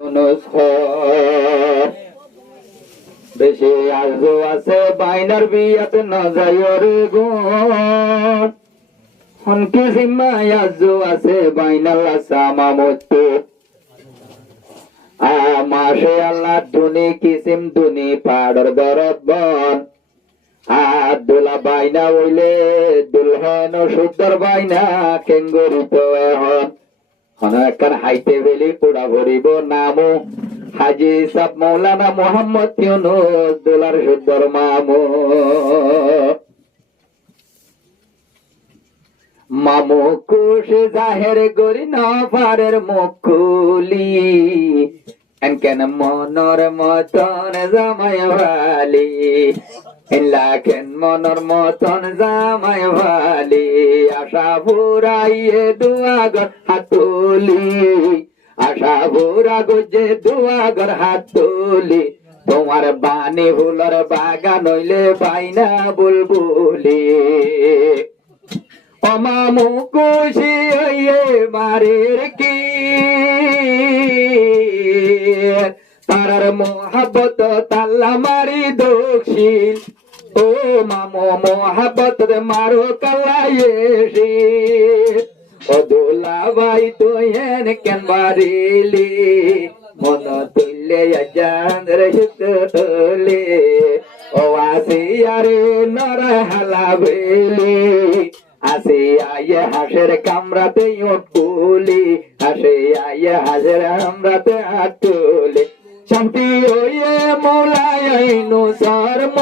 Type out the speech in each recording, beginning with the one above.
নমস্কার। বেশি আজও আছে বাইনার বিয়াতে না যায় রে গো, হনকে জিম্মায় আজও আছে বাইনাল আসামা মতো মাসে আল্লাহ দুনি কিসিম দুনি পাড়র দরদ বন দোলা বাইনা হইলে দুলহেন সুন্দর বাইনা কেঙ্গরিত এখন হনকার হাইতে ভেলি পোড়া ভরিব নামো হাজি সাব মৌলানা মোহাম্মদ ইউনুস দোলার সুন্দর মামু মামু কুশি জাহের গরি নফারের মুকুলি এনকেন মনর মতন জামাই ভালি লাখেন মনর মতন জামাই ভালি আশা ফুরাইয়ে দুয়াগর হাতুলি আশা ফুরা গুজে দুয়াগর হাতুলি তোমার বানি ফুলর বাগান হইলে বাইনা বুলবুলি মামু খুশি হইয়ে মারের কি তারার মোহাবত তাল্লা মারি দোষিল ও মামু মোহাবত মারো কালাইয়েছি ও দোলা ভাই তুই এন কেন মারিলি মন তুললে আজানের সুতলে ও আসিয়ারে নর হালাবেলি আসে আয়ে হাসের কামরাতে উঠলি আসে আয়ে হাসের আমরাতে হাটলি শান্তি হইয়ে মৌলায়নু শর্ম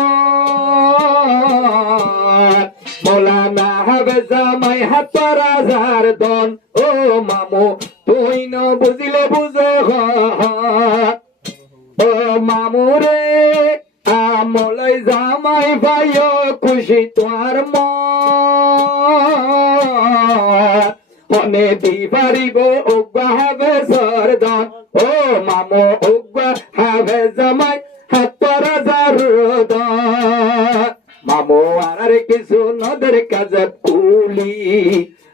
মৌলানা হবে জামাই হাতর হাজার দন ও মামু তুই ন বুঝিলে বুঝো ও মামু রে আমলাই জামাই ভাইও খুশি তোমার মনে দিবারিব উগ্বা হবে সরদন ও মামু উগ্বা হবে জামাই হাতর জারদন মামু আর কিছু নদের কাজে কুলি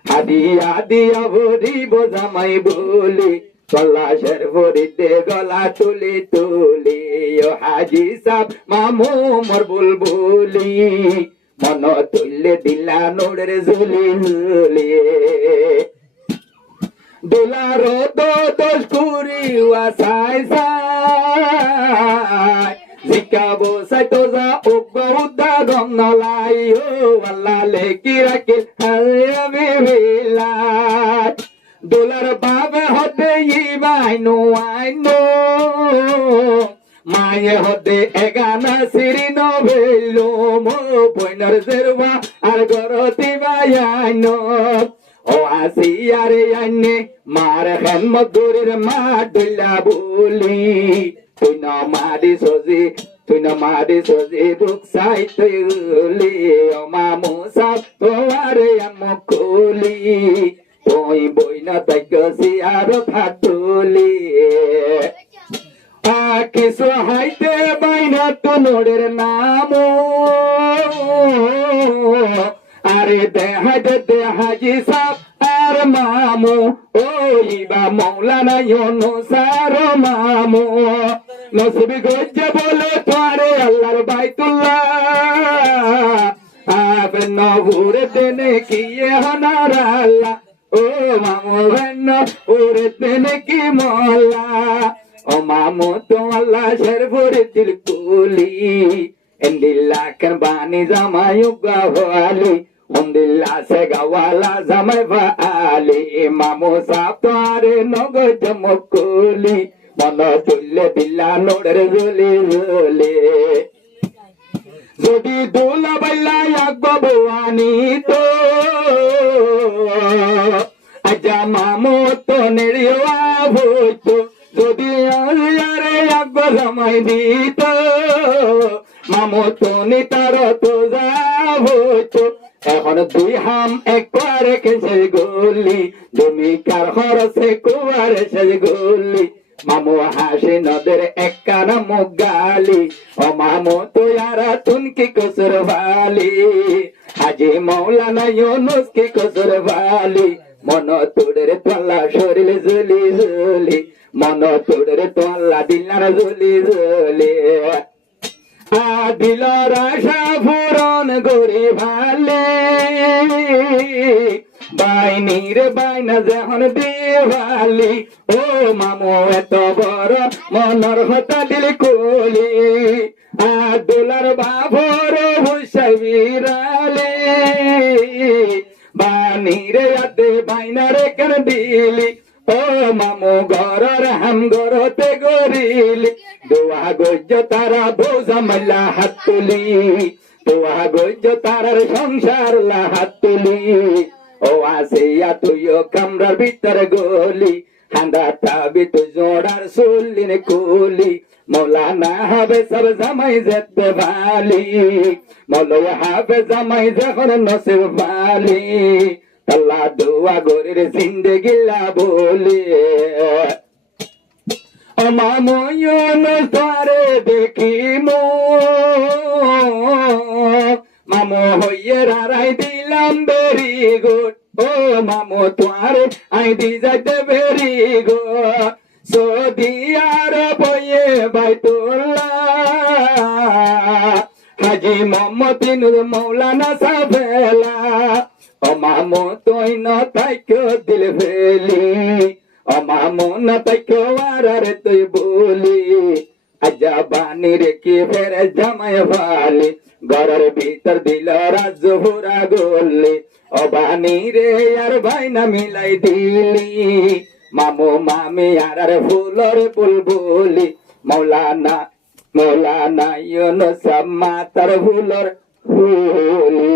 হাদিয়া দিয়া ভরিব জামাই বলি কলাশের ভরিতে গলা তুলি তুলি ও হাজি সাব মামু মোর বুলবুলি মন তুললে দিলা নোড়ের ঝুলি ঝুলি দুলার দোষ কুরি ওয়াসাই সাই জিকাবো সাইতো যা উদ্দা গম নলাই ও আল্লাহ লেকি রাখিল আমি বিলাই দুলার বাবে হতে ইবাইনো আইনো মায়ে হতে এগানা সিরি নভেলো মো বইনার জেরবা আর গরতি বায়াইনো ও আসিয়ারে আইনে মার হেন মধুরীর মা ডুলা বলি তুই না মারি সজি বুক সাই তুলি ও মামু সাপ তোয়ারে আমকুলি তুই বইনা তাইকসি আর ফাতুলি কিছু হাইতে বাইনা তো নোড়ের নাম আরে দেহাজি সাপ আর মামু ওইবা মৌলানা ইউনুস আর মামু নসিবি গজ্জে বলে তোরে আল্লাহর বাইতুল্লাহ আবে নবুরে দেনে কিয়ে হনার আল্লাহ ও মামু ভেন্ন ওরে দেনে কি মোল্লা ও মামু তো আল্লাহ শের ভরে দিল কুলি এন্দিল্লা কেন বানি জামাই গাওয়ালি হন্দিল্লা সে গাওয়ালা জামাই ভালি মামু সাপ তোরে নগর চমকুলি মন তুললে দিল্লা নোড়ের ঝুলি ঝুলি যদি দোলা বাইলা আকবো আনি তো আজা মামু তো নেড়িয়া ভুতো যদি আরে আকবো জামাই দিত মামু তো নিতার তো যাবো এখন দুই হাম একবারে কেসে গলি জমি কার খরচে কুয়ারে সে গলি মামু হাসি নদের একখানা মুখ গালি ও মামু তুই আর তুনকি কসুর ভালি হাজি মৌলানা ইউনুস কি কসুর ভালি মন তোদের তলা শরীর ঝুলি ঝুলি মন তোরে তো আল্লাহ দিলার জলি জলি দিলর আশা পূরণ করে ভালে বাইনির বাইনা যখন দেওয়ালি ও মামু এত বড় মনর হতা দিল কোলি দোলার বাবর হুসাবিরালে বানিরে আদে বাইনারে কেন দিলি ও মামু গরর হাম গরতে গরিলি দোয়া গজ্জ তারা বোঝা মাল্লা হাত তুলি দোয়া গজ্জ তারার সংসার লা হাত তুলি ও আসিয়া তুইও কামরার ভিতর গলি হান্দা তাবি তো জোড়ার সুলিন কুলি মৌলানা হবে সব জামাই যেতে ভালি মৌলা হবে জামাই যখন নসিব ভালি আল্লাহ দোয়া গরির জিন্দেগিলা বলি মাময়ন তারে দেখি মো মামো হইয়ে রারাই দিলাম বেরি গুড ও মামো তোয়ারে আই দি যাইতে বেরি গুড সৌদিয়ার বইয়ে বাইতুল্লাহ হাজি মোহাম্মদ মৌলানা সাবেলা ও মামো তুই ন তাইকে দিল ফেলি ও মামো ন তাইকে আরারে তুই বলি আজা বানি রেখে ফের জামাই ভালি ঘরের ভিতর দিল রাজ ভরা গলি ও বানি রে আর ভাই না মিলাই দিলি মামু মামি আর ফুলর বুলবুলি মৌলানা মৌলানা ইউনুস মাতার ফুলর ফুলি